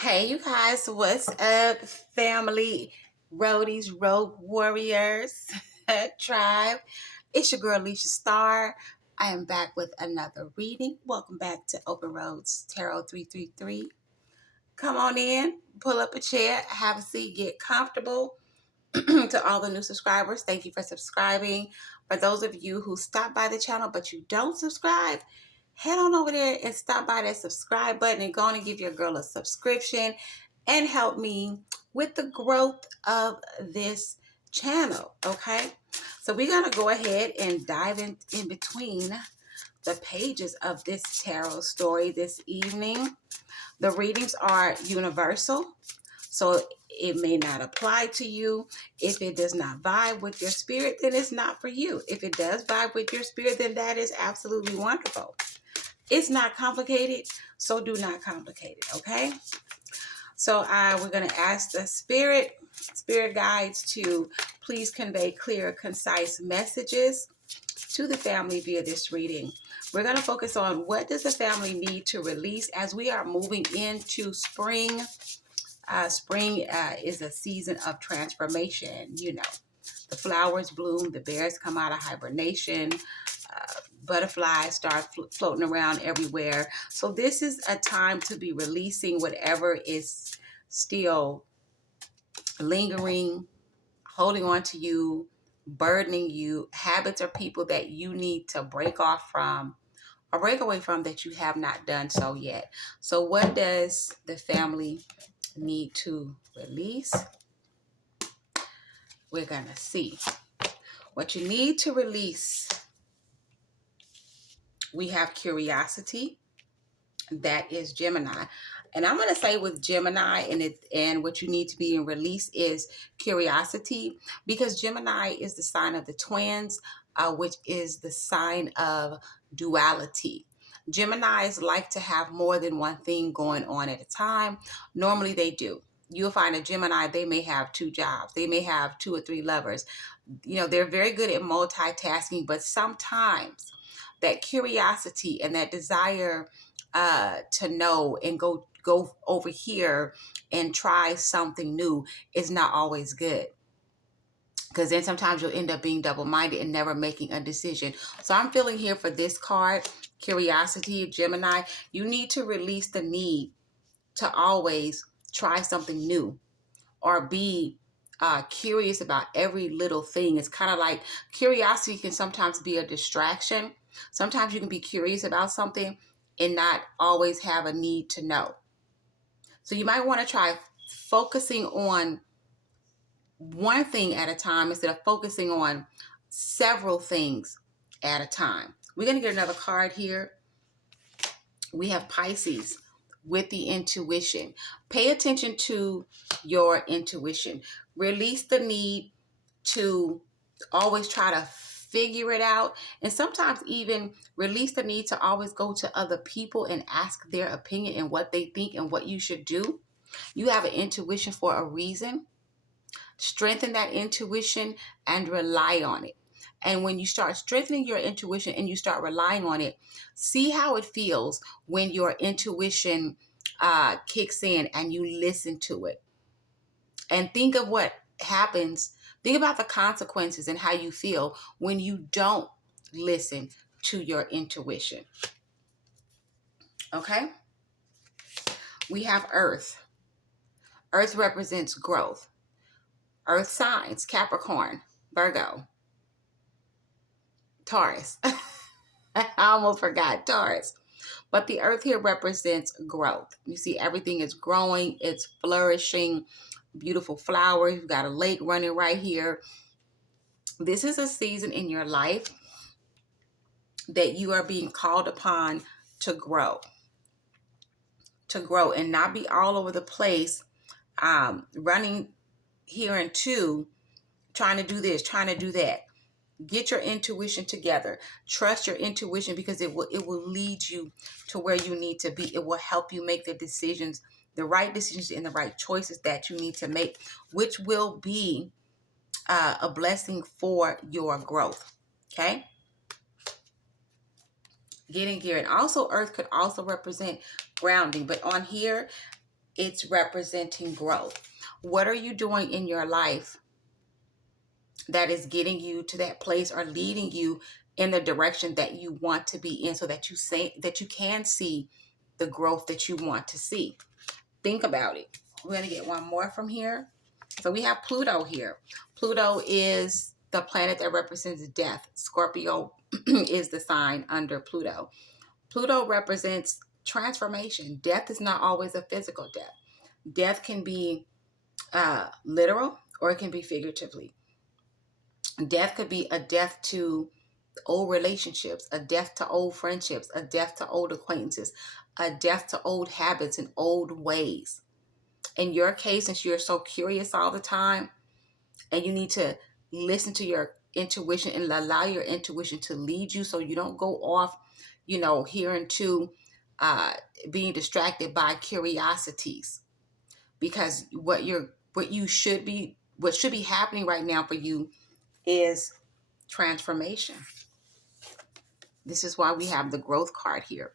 Hey, you guys, what's up, family, roadies, road warriors, tribe? It's your girl, Leisha Starr. I am back with another reading. Welcome back to Open Roads Tarot 333. Come on in, pull up a chair, have a seat, get comfortable. To all the new subscribers, thank you for subscribing. For those of you who stop by the channel but you don't subscribe, head on over there and stop by that subscribe button and go on and give your girl a subscription and help me with the growth of this channel. Okay, so we're gonna go ahead and dive in between the pages of this tarot story this evening. The readings are universal, so it may not apply to you. If it does not vibe with your spirit, then it's not for you. If it does vibe with your spirit, then that is absolutely wonderful. It's not complicated, so do not complicate it, okay? So we're going to ask the spirit guides to please convey clear, concise messages to the family via this reading. We're going to focus on what does the family need to release as we are moving into spring. Spring is a season of transformation. You know, the flowers bloom, the bears come out of hibernation, butterflies start floating around everywhere. So this is a time to be releasing whatever is still lingering, holding on to you, burdening you, habits or people that you need to break off from or break away from that you have not done so yet. So what does the family need to release? We're gonna see what you need to release. We have curiosity. That is Gemini, and I'm going to say with Gemini and what you need to be in release is curiosity, because Gemini is the sign of the twins, which is the sign of duality. Geminis like to have more than one thing going on at a time. Normally they do. You'll find a Gemini, they may have two jobs, they may have two or three lovers. You know, they're very good at multitasking, but sometimes that curiosity and that desire to know and go over here and try something new is not always good, because then sometimes you'll end up being double-minded and never making a decision. So I'm feeling here for this card, curiosity, Gemini, you need to release the need to always try something new or be curious about every little thing. It's kind of like curiosity can sometimes be a distraction. Sometimes you can be curious about something and not always have a need to know. So you might want to try focusing on one thing at a time instead of focusing on several things at a time. We're going to get another card here. We have Pisces with the intuition. Pay attention to your intuition. Release the need to always try to figure it out, and sometimes even release the need to always go to other people and ask their opinion and what they think and what you should do. You have an intuition for a reason. Strengthen that intuition and rely on it. And when you start strengthening your intuition and you start relying on it, see how it feels when your intuition kicks in and you listen to it. And think of what happens. Think about the consequences and how you feel when you don't listen to your intuition. Okay? We have Earth. Earth represents growth. Earth signs, Capricorn, Virgo, Taurus. I almost forgot Taurus. But the earth here represents growth. You see, everything is growing, it's flourishing, beautiful flowers. You've got a lake running right here. This is a season in your life that you are being called upon to grow and not be all over the place, running here and two, trying to do this, trying to do that. Get your intuition together. Trust your intuition, because it will lead you to where you need to be. It will help you make the decisions, the right decisions and the right choices that you need to make, which will be a blessing for your growth. Okay? Getting gear. And also Earth could also represent grounding. But on here, it's representing growth. What are you doing in your life that is getting you to that place or leading you in the direction that you want to be in, so that you can see the growth that you want to see? Think about it. We're going to get one more from here. So we have Pluto here. Pluto is the planet that represents death. Scorpio is the sign under Pluto. Pluto represents transformation. Death is not always a physical death. Death can be literal, or it can be figuratively. Death could be a death to old relationships, a death to old friendships, a death to old acquaintances, a death to old habits and old ways. In your case, since you're so curious all the time, and you need to listen to your intuition and allow your intuition to lead you, so you don't go off, here into being distracted by curiosities. Because what should be happening right now for you is transformation. This is why we have the growth card here.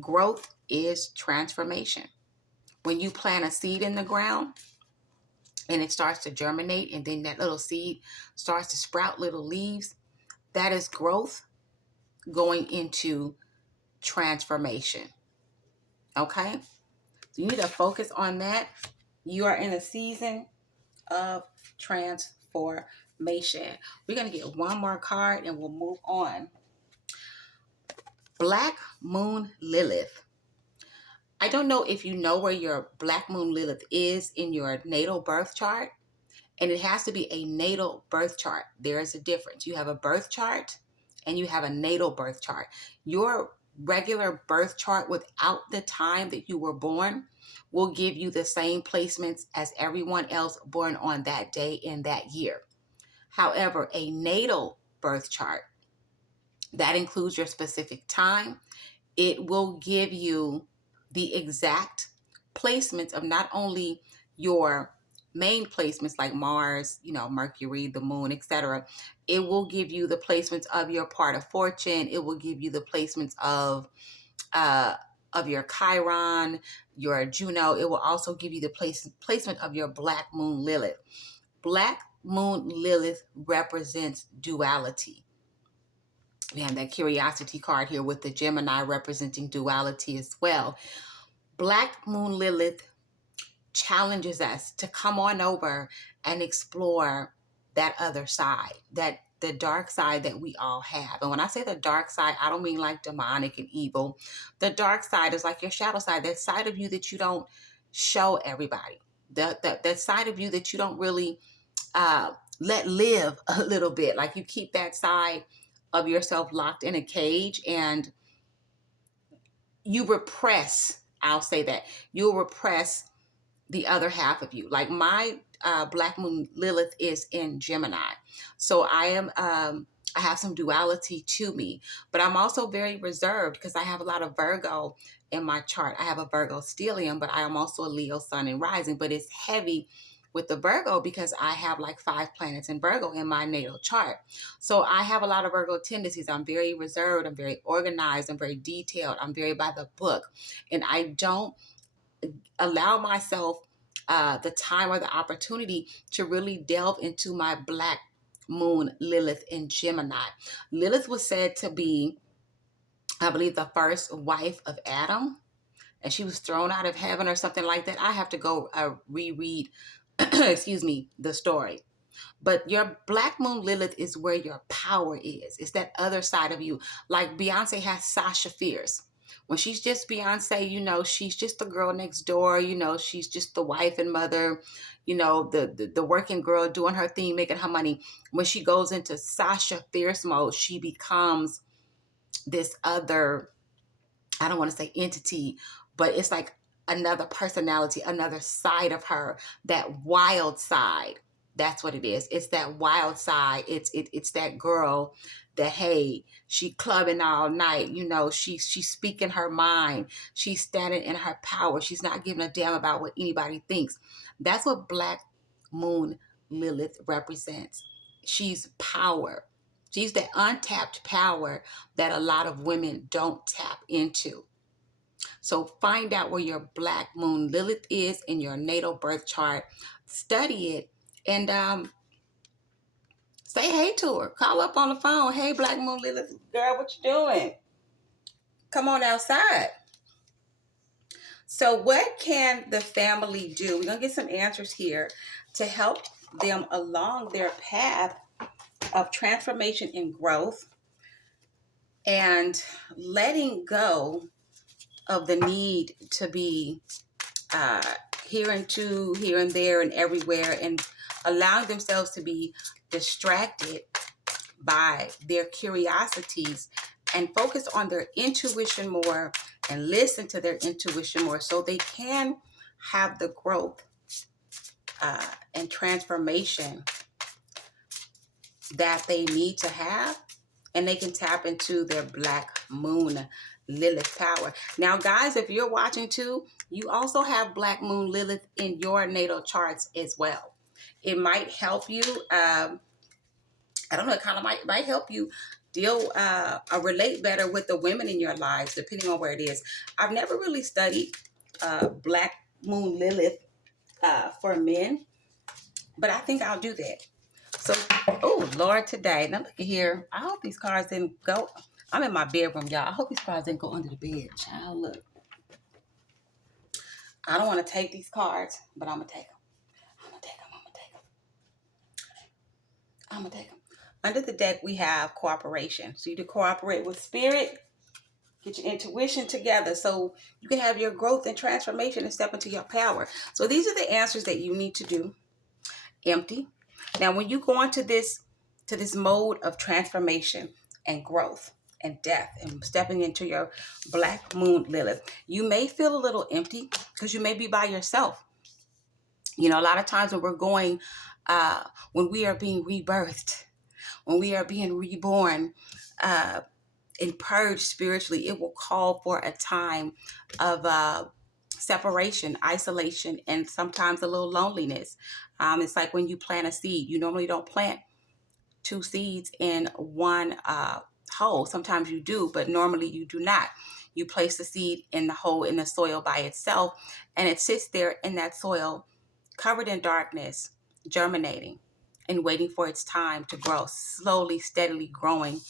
Growth is transformation. When you plant a seed in the ground and it starts to germinate, and then that little seed starts to sprout little leaves, that is growth going into transformation. Okay? So you need to focus on that. You are in a season of transformation. We're going to get one more card and we'll move on. Black Moon Lilith. I don't know if you know where your Black Moon Lilith is in your natal birth chart, and it has to be a natal birth chart. There is a difference. You have a birth chart and you have a natal birth chart. Your regular birth chart without the time that you were born will give you the same placements as everyone else born on that day in that year. However, a natal birth chart, that includes your specific time. It will give you the exact placements of not only your main placements like Mars, Mercury, the moon, etc. It will give you the placements of your part of fortune. It will give you the placements of your Chiron, your Juno. It will also give you the placement of your Black Moon Lilith. Black Moon Lilith represents duality. We have that curiosity card here with the Gemini representing duality as well. Black Moon Lilith challenges us to come on over and explore that other side, that the dark side that we all have. And when I say the dark side, I don't mean like demonic and evil. The dark side is like your shadow side, that side of you that you don't show everybody, that side of you that you don't really let live a little bit. Like you keep that side of yourself locked in a cage, and you repress, I'll say that, you'll repress the other half of you. Like my Black Moon Lilith is in Gemini. So I have some duality to me, but I'm also very reserved because I have a lot of Virgo in my chart. I have a Virgo stellium, but I am also a Leo sun and rising, but it's heavy with the Virgo because I have like 5 planets in Virgo in my natal chart. So I have a lot of Virgo tendencies. I'm very reserved. I'm very organized. I'm very detailed. I'm very by the book. And I don't allow myself the time or the opportunity to really delve into my Black Moon Lilith in Gemini. Lilith was said to be, I believe, the first wife of Adam, and she was thrown out of heaven or something like that. I have to go reread, excuse me, the story. But your Black Moon Lilith is where your power is. It's that other side of you. Like Beyonce has Sasha Fierce. When she's just Beyonce, she's just the girl next door. She's just the wife and mother, the working girl doing her thing, making her money. When she goes into Sasha Fierce mode, she becomes this other, I don't want to say entity, but it's like another personality, another side of her, that wild side. That's what it is. It's that wild side. It's that girl that, hey, she clubbing all night. She's speaking her mind. She's standing in her power. She's not giving a damn about what anybody thinks. That's what Black Moon Lilith represents. She's power. She's that untapped power that a lot of women don't tap into. So find out where your Black Moon Lilith is in your natal birth chart. Study it and say hey to her. Call up on the phone. Hey, Black Moon Lilith, girl, what you doing? Come on outside. So what can the family do? We're going to get some answers here to help them along their path of transformation and growth and letting go of the need to be here and there and everywhere, and allowing themselves to be distracted by their curiosities and focus on their intuition more and listen to their intuition more so they can have the growth and transformation that they need to have, and they can tap into their Black Moon Lilith power. Now, guys, if you're watching too, you also have Black Moon Lilith in your natal charts as well. It might help you. I don't know. It kind of might help you deal or relate better with the women in your lives, depending on where it is. I've never really studied Black Moon Lilith for men, but I think I'll do that. So, oh, Lord, today. Now, look at here. I hope these cards didn't go. I'm in my bedroom, y'all. I hope these cards didn't go under the bed. Child, look. I don't want to take these cards, but I'm going to take them. I'm going to take them. I'm going to take them. I'm going to take them. Under the deck, we have cooperation. So you do cooperate with spirit. Get your intuition together so you can have your growth and transformation and step into your power. So these are the answers that you need to do. Empty. Now, when you go into this mode of transformation and growth and death and stepping into your Black Moon Lilith, you may feel a little empty because you may be by yourself. You know, a lot of times when we're going, when we are being rebirthed, when we are being reborn, and purged spiritually, it will call for a time of separation, isolation, and sometimes a little loneliness. It's like when you plant a seed. You normally don't plant two seeds in one hole. Sometimes you do, but normally you do not. You place the seed in the hole in the soil by itself, and it sits there in that soil, covered in darkness, germinating and waiting for its time to grow, slowly, steadily growing,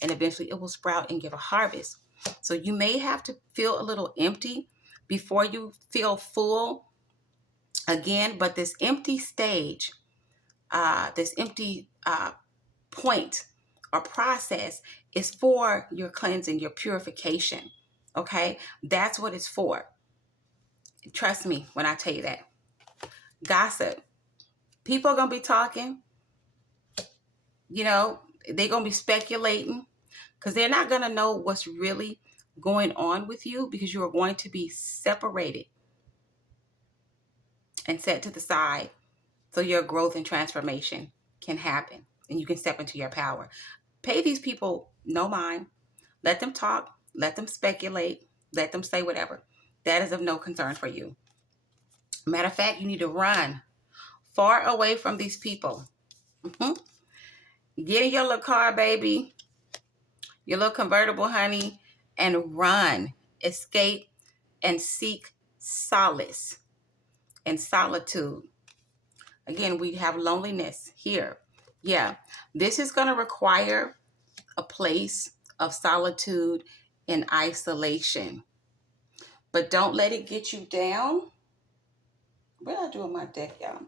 and eventually it will sprout and give a harvest. So you may have to feel a little empty before you feel full again, but this empty stage, this empty point or process is for your cleansing, your purification. Okay? That's what it's for. Trust me when I tell you that. Gossip. People are going to be talking. You know, they're going to be speculating because they're not going to know what's really going on with you, because you are going to be separated and set to the side so your growth and transformation can happen and you can step into your power. Pay these people no mind. Let them talk. Let them speculate. Let them say whatever. That is of no concern for you. Matter of fact, you need to run far away from these people. Get in your little car, baby, your little convertible, honey, and run. Escape and seek solace and solitude. Again, we have loneliness here. Yeah, this is going to require a place of solitude and isolation. But don't let it get you down. What did I do on my deck, y'all?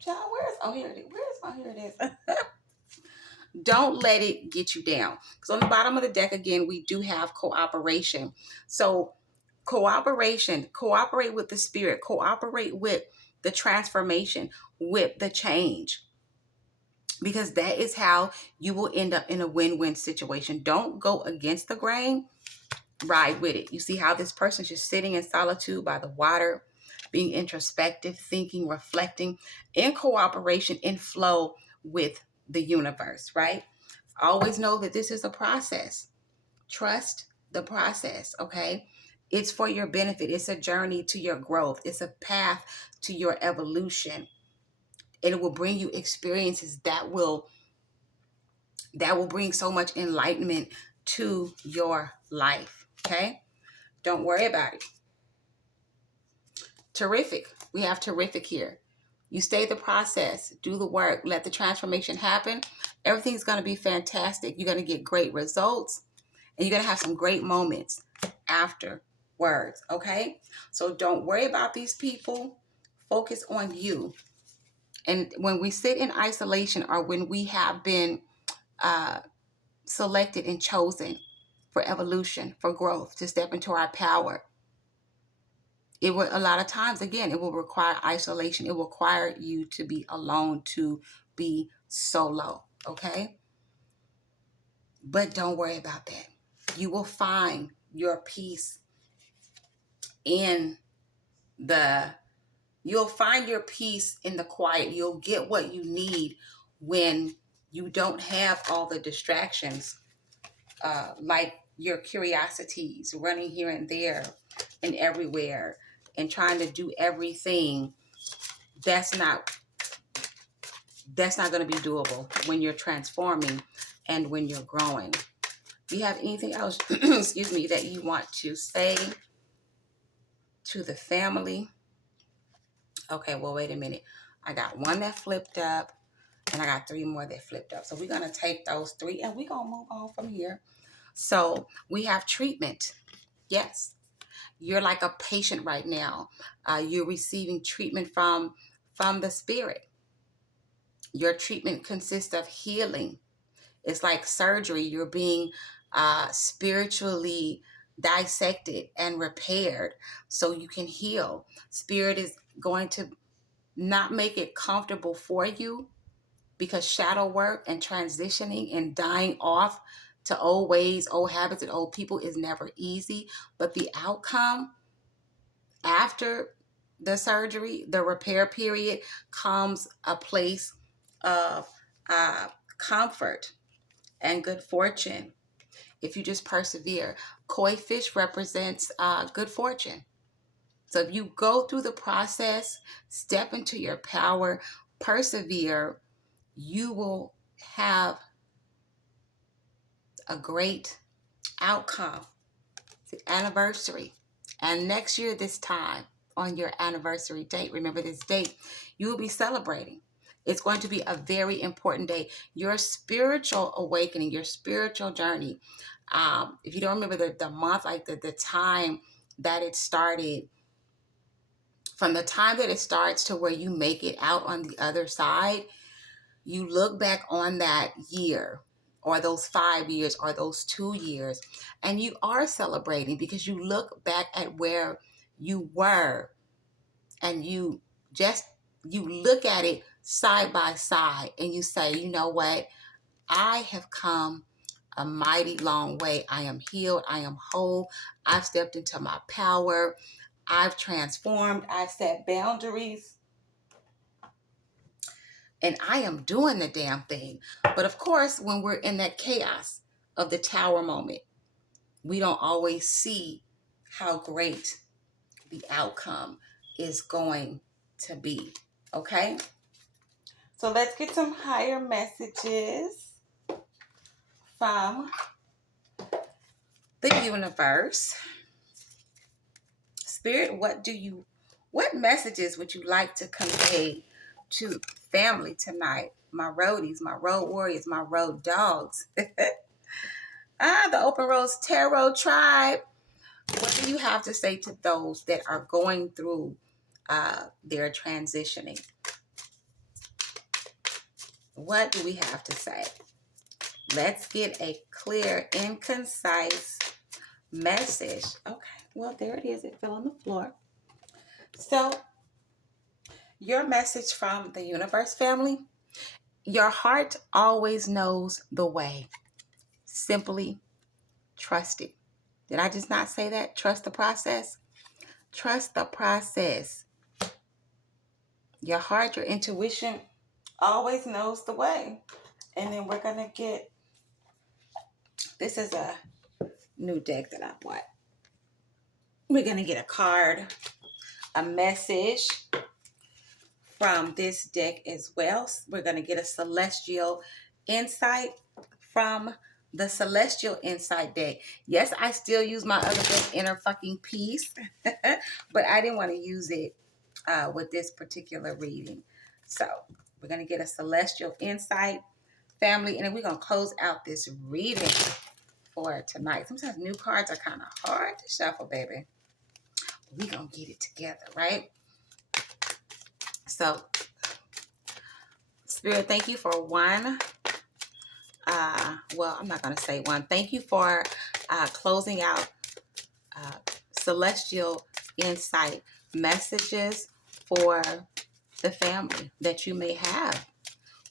Child, here it is. Here it is. Don't let it get you down. Because on the bottom of the deck, again, we do have cooperation. So cooperation, cooperate with the spirit, cooperate with the transformation, with the change. Because that is how you will end up in a win-win situation. Don't go against the grain. Ride with it. You see how this person's just sitting in solitude by the water, being introspective, thinking, reflecting, in cooperation, in flow with the universe, right? Always know that this is a process. Trust the process, okay? It's for your benefit. It's a journey to your growth. It's a path to your evolution. It will bring you experiences that will bring so much enlightenment to your life, okay? Don't worry about it. Terrific. We have terrific here. You stay the process, do the work, let the transformation happen. Everything's going to be fantastic. You're going to get great results, and you're going to have some great moments afterwards, okay? So don't worry about these people. Focus on you. And when we sit in isolation, or when we have been selected and chosen for evolution, for growth, to step into our power, it will, a lot of times, again, it will require isolation. It will require you to be alone, to be solo, okay? But don't worry about that. You will find your peace in you'll find your peace in the quiet. You'll get what you need when you don't have all the distractions, like your curiosities running here and there and everywhere and trying to do everything. That's not going to be doable when you're transforming and when you're growing. Do you have anything else, excuse me, that you want to say to the family? Okay, well, wait a minute. I got one that flipped up, and I got 3 more that flipped up. So we're going to take those 3, and we're going to move on from here. So we have treatment. Yes. You're like a patient right now. You're receiving treatment from the spirit. Your treatment consists of healing. It's like surgery. You're being spiritually dissected and repaired so you can heal. Spirit is going to not make it comfortable for you, because shadow work and transitioning and dying off to old ways, old habits, and old people is never easy. But the outcome after the surgery, the repair period, comes a place of comfort and good fortune if you just persevere. Koi fish represents good fortune. So if you go through the process, step into your power, persevere, you will have a great outcome. It's the anniversary. And next year, this time, on your anniversary date, remember this date, you will be celebrating. It's going to be a very important day. Your spiritual awakening, your spiritual journey. If you don't remember the month, like the time that it started, from the time that it starts to where you make it out on the other side, you look back on that year, or those 5 years, or those 2 years, and you are celebrating, because you look back at where you were, and you look at it side by side, and you say, you know what? I have come a mighty long way. I am healed. I am whole. I've stepped into my power. I've transformed. I've set boundaries. And I am doing the damn thing. But of course, when we're in that chaos of the tower moment, we don't always see how great the outcome is going to be. Okay? So let's get some higher messages from the universe. Spirit, what messages would you like to convey to family tonight? My roadies, my road warriors, my road dogs. The Open Roads Tarot Tribe. What do you have to say to those that are going through their transitioning? What do we have to say? Let's get a clear and concise message. Okay, well, there it is. It fell on the floor. So, your message from the universe, family. Your heart always knows the way. Simply trust it. Did I just not say that? Trust the process. Trust the process. Your heart, your intuition always knows the way. And then we're going to get, this is a new deck that I bought. We're going to get a card, a message from this deck as well. We're going to get a celestial insight from the Celestial Insight deck. Yes, I still use my other deck, Inner Fucking Peace, but I didn't want to use it with this particular reading. So we're going to get a Celestial Insight, family, and then we're going to close out this reading for tonight. Sometimes new cards are kind of hard to shuffle, baby. We're going to get it together, right? So, Spirit, thank you for one. Well, I'm not going to say one. Thank you for closing out Celestial Insight messages for the family that you may have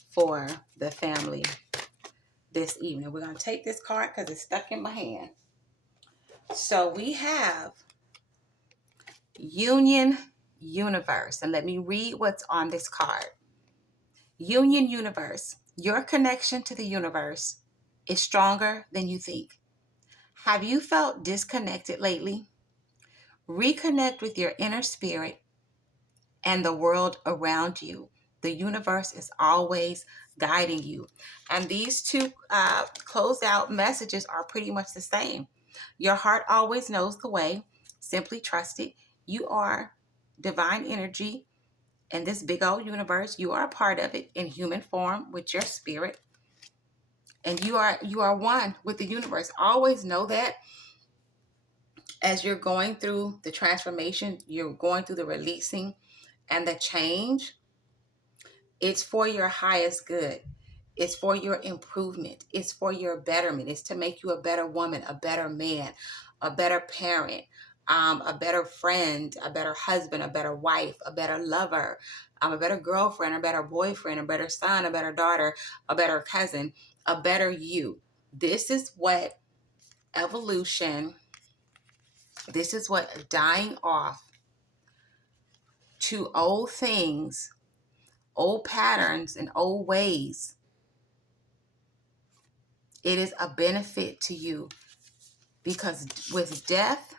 for the family this evening. We're going to take this card because it's stuck in my hand. So we have Union Universe. And let me read what's on this card. Union Universe. Your connection to the universe is stronger than you think. Have you felt disconnected lately? Reconnect with your inner spirit and the world around you. The universe is always guiding you. And these two closed out messages are pretty much the same. Your heart always knows the way. Simply trust it. You are divine energy in this big old universe. You are a part of it in human form with your spirit. And you are one with the universe. Always know that as you're going through the transformation, you're going through the releasing and the change, it's for your highest good. It's for your improvement. It's for your betterment. It's to make you a better woman, a better man, a better parent, a better friend, a better husband, a better wife, a better lover, a better girlfriend, a better boyfriend, a better son, a better daughter, a better cousin, a better you. This is what evolution, this is what dying off to old things, old patterns, and old ways. It is a benefit to you because with death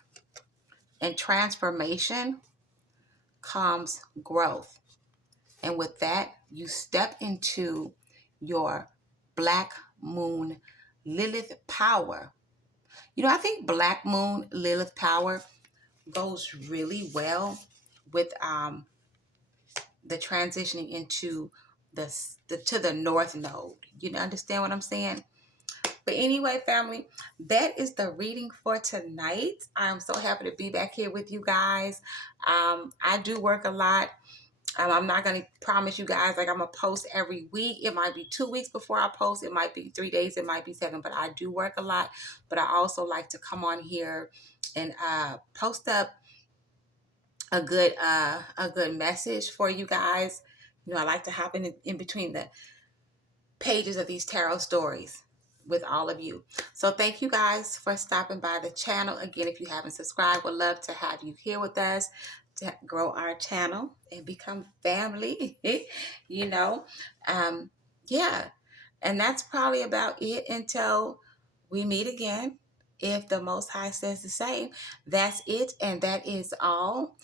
and transformation comes growth. And with that, you step into your Black Moon Lilith power. You know, I think Black Moon Lilith power goes really well with the transitioning into the north node. You understand what I'm saying? But anyway, family, that is the reading for tonight. I'm so happy to be back here with you guys. I do work a lot. I'm not going to promise you guys like I'm going to post every week. It might be 2 weeks before I post. It might be 3 days. It might be 7. But I do work a lot. But I also like to come on here and post up a good message for you guys. You know, I like to hop in between the pages of these tarot stories with all of you. So thank you guys for stopping by the channel. Again, if you haven't subscribed, would love to have you here with us to grow our channel and become family. You know, yeah. And that's probably about it until we meet again. If the Most High says the same, that's it. And that is all.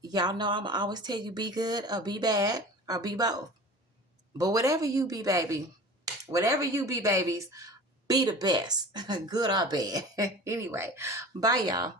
Y'all know I'm always tell you be good or be bad or be both. But whatever you be, baby, whatever you be, babies, be the best, good or bad. Anyway, bye, y'all.